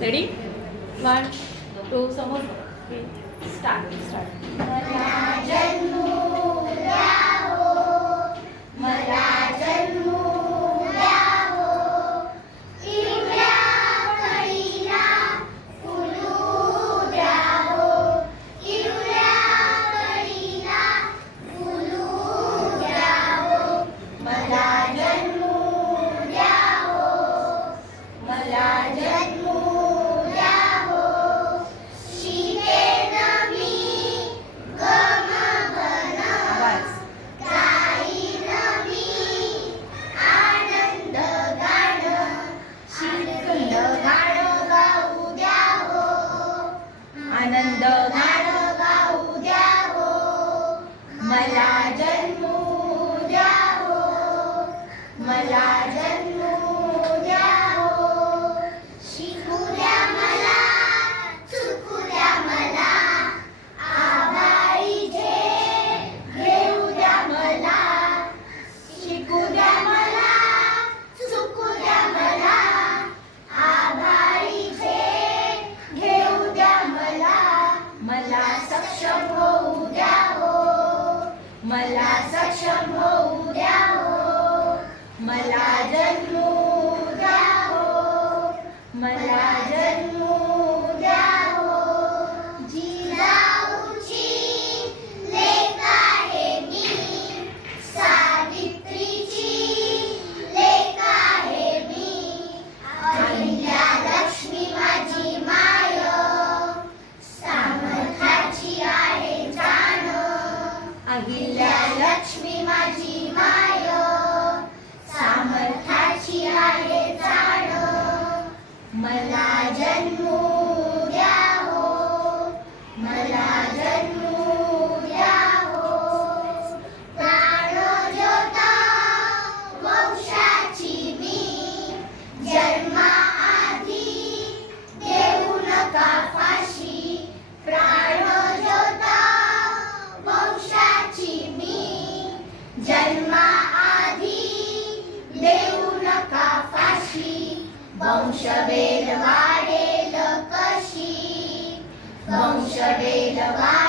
ready 1 2 समोर start मला जन्मू द्या हो, मला जन्मू द्या हो, पिवळ्या कळीला फुलू द्या हो, पिवळ्या कळीला फुलू द्या हो, मला जन्मू द्या हो, मला जन्मू द्या हो, शिकेन मी गमगन, गाईन मी आनंद गाणं, शिकंद गाणं गाऊ द्या हो, आनंद गाणं गाऊ द्या हो, मला जन्मू द्या हो, मला जन्मू द्या हो, शिकू द्या मला, चुकू द्या मला, आभाळीचे घेऊ द्या मला, शिकू द्या मला, चुकू द्या मला, आभाळीचे घेऊ द्या मला, मला सक्षम होऊ द्या हो, मला सक्षम होऊ द्या हो, मला जन्मू द्या हो, मला जन्मू द्या हो, जिजाऊची लेक आहे मी, सावित्रीची लेक आहे मी, अहिल्या लक्ष्मी माझी माय, सामर्थ्याची आहे जाण, अहिल्या लक्ष्मी माझी माय, सामर्थ्याची आहे जाण, मला जन्मू द्या हो, मला जन्मू द्या हो, प्राणज्योत वंशाची मी, जन्माआधी देऊ नका फाशी, प्राणज्योत वंशाची मी, जन्माआधी देऊ नका फाशी, वंशवेल वाढेल कशी, वंशवेल वाढेल